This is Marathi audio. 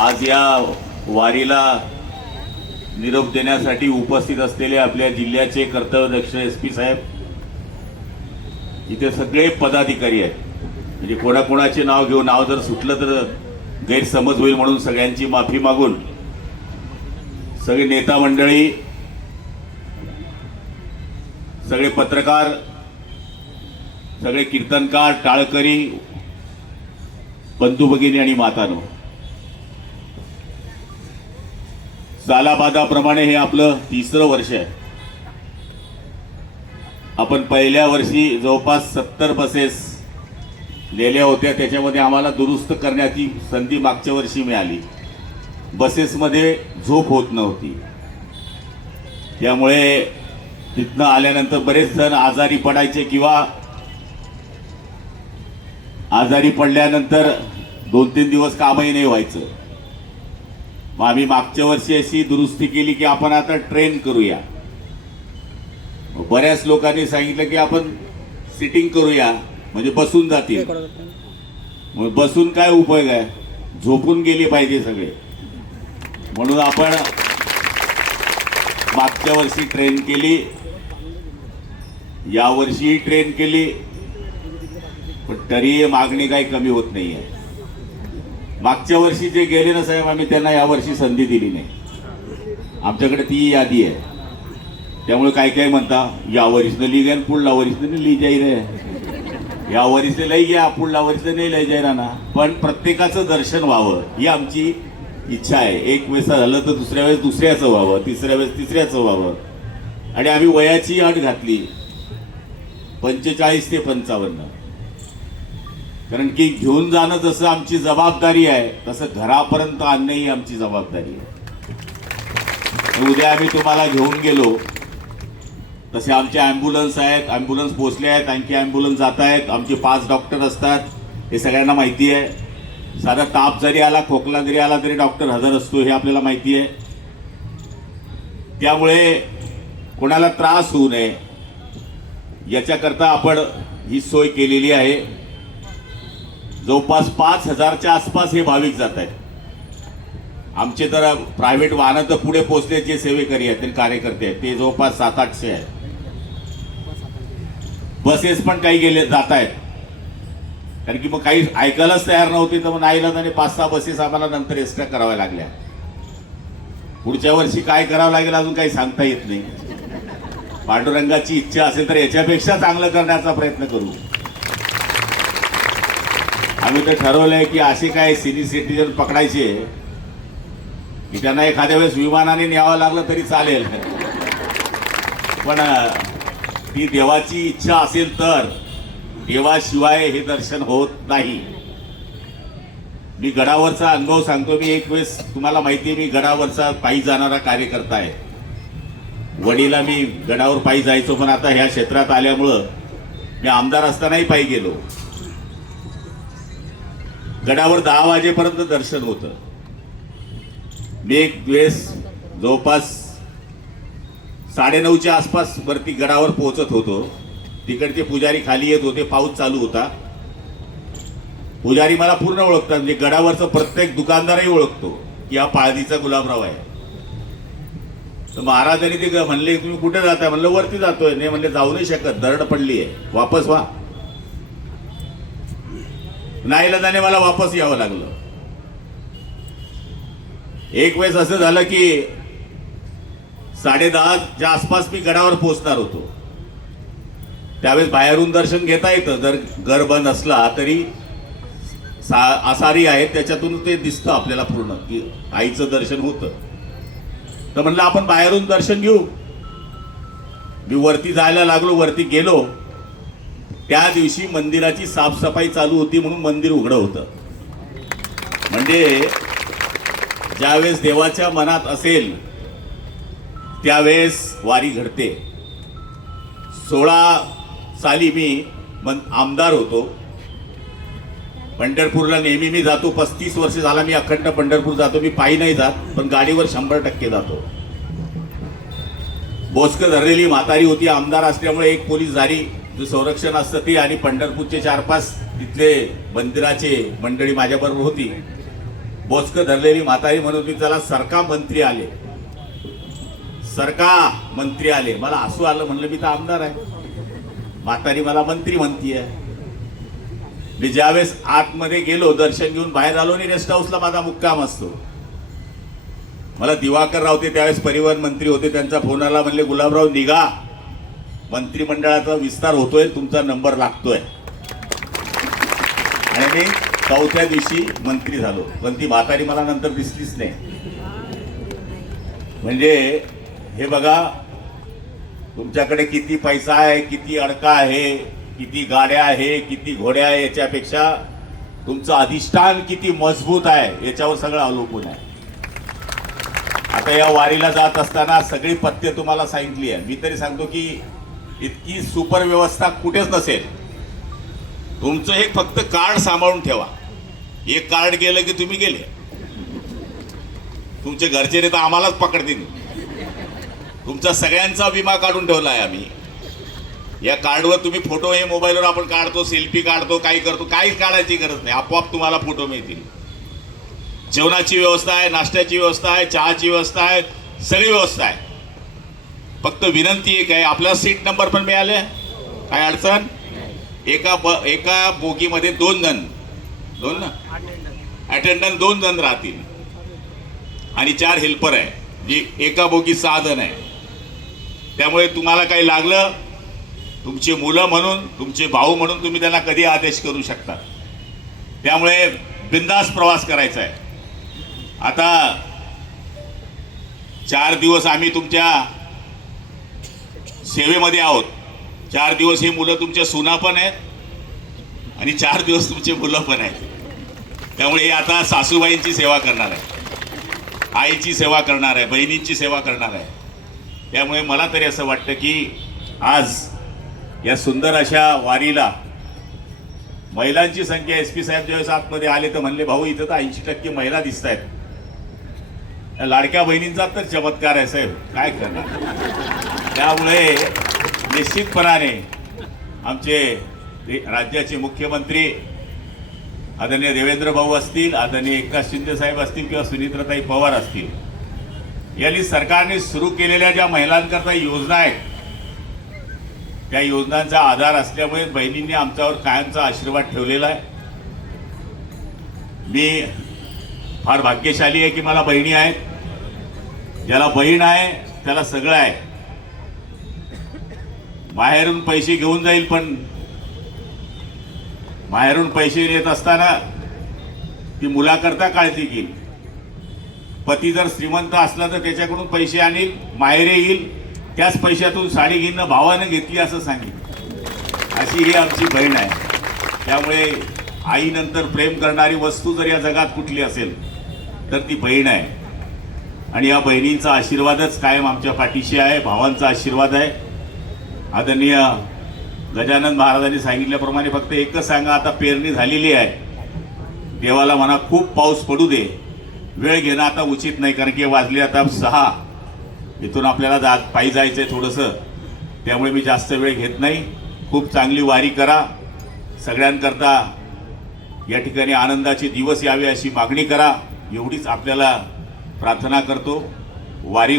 आज या वारीला निरोप देण्यासाठी उपस्थित असलेले आपल्या जिल्ह्याचे कर्तव्यदक्ष एसपी साहेब, इथे सगळे पदाधिकारी आहेत. म्हणजे कोणाकोणाचे नाव घेऊन नाव जर सुटलं तर गैरसमज होईल म्हणून सगळ्यांची माफी मागून सगळे नेता मंडळी, सगळे पत्रकार, सगळे कीर्तनकार, टाळकरी, बंधू भगिनी आणि मातानो, सालाबादाप्रमाणे हे आपलं तिसरं वर्ष आहे. आपण पहिल्या वर्षी जवळपास 70 बसेस नेल्या होत्या. त्याच्यामध्ये आम्हाला दुरुस्त करण्याची संधी मागच्या वर्षी मिळाली. बसेसमध्ये झोप होत नव्हती, त्यामुळे तिथनं आल्यानंतर बरेच जण आजारी पडायचे किंवा आजारी पडल्यानंतर 2-3 दिवस कामही नाही व्हायचं. मग आम्ही मागच्या वर्षी अशी दुरुस्ती केली की आपण आता ट्रेन करूया. बऱ्याच लोकांनी सांगितलं की आपण सिटिंग करूया, म्हणजे बसून जातील. मग बसून काय उपयोग आहे, झोपून गेली पाहिजे सगळे. म्हणून आपण मागच्या वर्षी ट्रेन केली, यावर्षी ट्रेन केली, पण तरी मागणी काही कमी होत नाहीये. मागच्या वर्षी जे गेले ना साहेब, आम्ही त्यांना यावर्षी संधी दिली नाही. आमच्याकडे ती यादी आहे. त्यामुळे काय काय म्हणता, या वरिष्ठ ली गया, पुढला वरिष्ठ नाही ली जाई रे, या वरिष्ठ लई घ्या, पुढला वरिष्ठ नाही लई जाई ना. पण प्रत्येकाचं दर्शन व्हावं ही आमची इच्छा आहे. एक वेळेस झालं तर दुसऱ्या वेळेस दुसऱ्याचं व्हावं, तिसऱ्या वेळेस तिसऱ्याचं व्हावं. आणि आम्ही वयाची अट घातली 45 ते 55. कारण की घेऊन जाणं जसं आमची जबाबदारी आहे, तसं घरापर्यंत आणणंही आमची जबाबदारी आहे. उद्या आम्ही तुम्हाला घेऊन गेलो तसे आमचे ॲम्ब्युलन्स आहेत, ॲम्ब्युलन्स पोचले आहेत, आणखी ॲम्ब्युलन्स जात आहेत. आमचे 5 डॉक्टर असतात, हे सगळ्यांना माहिती आहे. साधा ताप जरी आला, खोकला जरी आला तरी डॉक्टर हजर असतो, हे आपल्याला माहिती आहे. त्यामुळे कोणाला त्रास होऊ नये याच्याकरता आपण ही सोय केलेली आहे. जवळपास 5000च्या आसपास हे भाविक जात आहेत. आमचे तर प्रायव्हेट वाहनं तर पुढे पोहोचले, जे सेवेकरी आहेत ते कार्यकर्ते आहेत ते जवळपास 700-800 आहेत. बसेस पण काही गेले जात आहेत, कारण की मग काही ऐकायलाच तयार नव्हते. तर मग नाईलाज आणि 5-6 बसेस आम्हाला नंतर एक्स्ट्रा कराव्या लागल्या. पुढच्या वर्षी काय करावं लागेल अजून काही सांगता येत नाही. पांडुरंगाची इच्छा असेल तर याच्यापेक्षा चांगलं करण्याचा प्रयत्न करू. आम्ही तर ठरवलंय की असे काय सिनियर सिटीजन पकडायचे की त्यांना एखाद्या वेळेस विमानाने न्यावं लागलं तरी चालेल, पण ती देवाची इच्छा असेल तर देवाशिवाय हे दर्शन होत नाही. मी गडावरचा अनुभव सांगतो. मी एक वेळेस, तुम्हाला माहिती आहे, मी गडावरचा पायी जाणारा कार्यकर्ता आहे. वडीला मी गडावर पायी जायचो, पण आता ह्या क्षेत्रात आल्यामुळं मी आमदार असतानाही पायी गेलो. गडावर 10 वाजेपर्यंत दर्शन होतं. मी एक वेळेस जवळपास 9:30च्या आसपास वरती गडावर पोहोचत होतो. तिकडचे पुजारी खाली येत होते, पाऊस चालू होता. पुजारी मला पूर्ण ओळखतात, म्हणजे गडावरचं प्रत्येक दुकानदारही ओळखतो की हा पाळदीचा गुलाबराव आहे. तर महाराजांनी ते म्हणले, तुम्ही कुठे जाताय? म्हणलं वरती जातोय. नाही म्हणले, जाऊ नाही शकत, दरड पडली आहे, वापस व्हा. नाईलाजाने मला वापस यावं लागलं. एक वेळेस असं झालं की 10:30च्या आसपास मी गडावर पोहोचणार होतो. त्यावेळेस बाहेरून दर्शन घेता येतं, जर घर बंद असला तरी आसारी आहेत, त्याच्यातून ते दिसतं आपल्याला पूर्ण की आईचं दर्शन होतं. तर म्हणलं आपण बाहेरून दर्शन घेऊ. मी वरती जायला लागलो, वरती गेलो. त्या दिवशी मंदिराची साफसफाई चालू होती म्हणून मंदिर उघडं होतं. म्हणजे ज्यावेळेस देवाच्या मनात असेल त्यावेळेस वारी घडते. 16 साली मी आमदार होतो. पंढरपूरला नेहमी मी जातो. 35 वर्ष झाला मी अखंड पंढरपूर जातो. मी पायी नाही जात, पण गाडीवर 100% जातो. बोचकं धरलेली म्हातारी होती. आमदार असल्यामुळे एक पोलीस झारी जो संरक्षण असतं ती, आणि पंढरपूरचे 4-5 तिथले मंदिराचे मंडळी माझ्याबरोबर होती. बोचकं धरलेली म्हातारी म्हणून मी त्याला सरका मंत्री आले, सरका मंत्री आले. मला हसू आलं, म्हणलं मी तर आमदार आहे, म्हातारी मला मंत्री म्हणतीये. मी ज्यावेळेस आतमध्ये गेलो, दर्शन घेऊन बाहेर आलो आणि रेस्ट हाऊसला माझा मुक्काम असतो. मला दिवाकर राव ते त्यावेळेस परिवहन मंत्री होते, त्यांचा फोन आला, म्हणले गुलाबराव निघा, मंत्रिमंडळाचा विस्तार होतोय, तुमचा नंबर लागतोय. आणि मी चौथ्या दिवशी मंत्री झालो, पण ती म्हातारी मला नंतर दिसलीच नाही. म्हणजे हे बघा, तुमच्याकडे किती पैसा आहे, किती अडका आहे, किती गाड्या आहे, किती घोड्या आहे, याच्यापेक्षा तुमचं अधिष्ठान किती मजबूत आहे याच्यावर सगळं अवलंबून आहे. आता या वारीला जात असताना सगळी पथ्य तुम्हाला सांगितली आहे. मी तरी सांगतो की इतकी सुपर व्यवस्था कुठेच नसेल. तुमचं हे फक्त कार्ड सांभाळून ठेवा. एक कार्ड गेलं की तुम्ही गेले, तुमचे घरचे तर आम्हालाच पकडतील. तुमचा सगळ्यांचा विमा काढून ठेवला आहे आम्ही. या कार्डवर तुम्ही फोटो, हे मोबाईलवर आपण काढतो, सेल्फी काढतो, काही करतो, काहीच काढायची गरज नाही, आपोआप तुम्हाला फोटो मिळतील. जेवणाची व्यवस्था आहे, नाश्त्याची व्यवस्था आहे, चहाची व्यवस्था आहे, सगळी व्यवस्था आहे. फक्त विनंती एक आहे, आपल्याला सीट नंबर पण मिळाले, काय अडचण. एका बोगीमध्ये दोन अटेंडंट 2 जण राहतील आणि 4 हेल्पर आहे, जी एका बोगी 6 जण आहे. त्यामुळे तुम्हाला काही लागलं, तुमची मुलं म्हणून, तुमचे भाऊ म्हणून तुम्ही त्यांना कधी आदेश करू शकता. त्यामुळे बिनधास्त प्रवास करायचा आहे. आता 4 दिवस आम्ही तुमच्या सेवेमध्ये आहोत. 4 दिवस ही मुलं तुमच्या सुना पण आहेत आणि 4 दिवस तुमचे मुलं पण आहेत. त्यामुळे हे आता सासूबाईंची सेवा करणार आहे, आईची सेवा करणार आहे, बहिणींची सेवा करणार आहे. त्यामुळे मला तरी असं वाटतं की आज या सुंदर अशा वारीला महिलांची संख्या, SP साहेब ज्यावेळेस आतमध्ये आले तर म्हणले, भाऊ इथं तर 80% महिला दिसत आहेत. लाडक्या बहिणींचा तर चमत्कार आहे साहेब, काय करणार. त्यामुळे निश्चितपणाने आमचे राज्याचे मुख्यमंत्री आदरणीय देवेंद्र भाऊ असतील, आदरणीय एकनाथ शिंदे साहेब असतील किंवा सुनीत्राताई पवार असतील, यांनी सरकारने सुरू केलेल्या ज्या महिलांकरता योजना आहेत, त्या योजनांचा आधार असल्यामुळे बहिणींनी आमच्यावर कायमचा आशीर्वाद ठेवलेला आहे. मी फार भाग्यशाली आहे की मला बहिणी आहेत. ज्याला बहीण आहे त्याला सगळं आहे. बाहेरून पैसे घेऊन जाईल, पण बाहेरून पैसे येत असताना ती मुलाकरता काळजी घेईल. पती जर श्रीमंत असला तर त्याच्याकडून पैसे आणील, माहेरे येईल, त्याच पैशातून साडी घेणं भावानं घेतली असं सांगितलं. अशी ही आमची बहीण आहे. त्यामुळे आईनंतर प्रेम करणारी वस्तू जर या जगात कुठली असेल तर ती बहीण आहे. आणि या बहिणींचा आशीर्वादच कायम आमच्या पाठीशी आहे, भावांचा आशीर्वाद आहे. आदरणीय गजानन महाराजांनी सांगितल्याप्रमाणे फक्त एकच सांगा, आता पेरणी झालेली आहे, देवाला म्हणा खूप पाऊस पडू दे, वेळ घेणं आता उचित नाही, कारण की वाजले आता 6, इथून आपल्याला पायी जायचं आहे थोडंसं. त्यामुळे मी जास्त वेळ घेत नाही. खूप चांगली वारी करा, सगळ्यांकरता या ठिकाणी आनंदाचे दिवस यावे अशी मागणी करा, एवढीच आपल्याला प्रार्थना करतो. वारी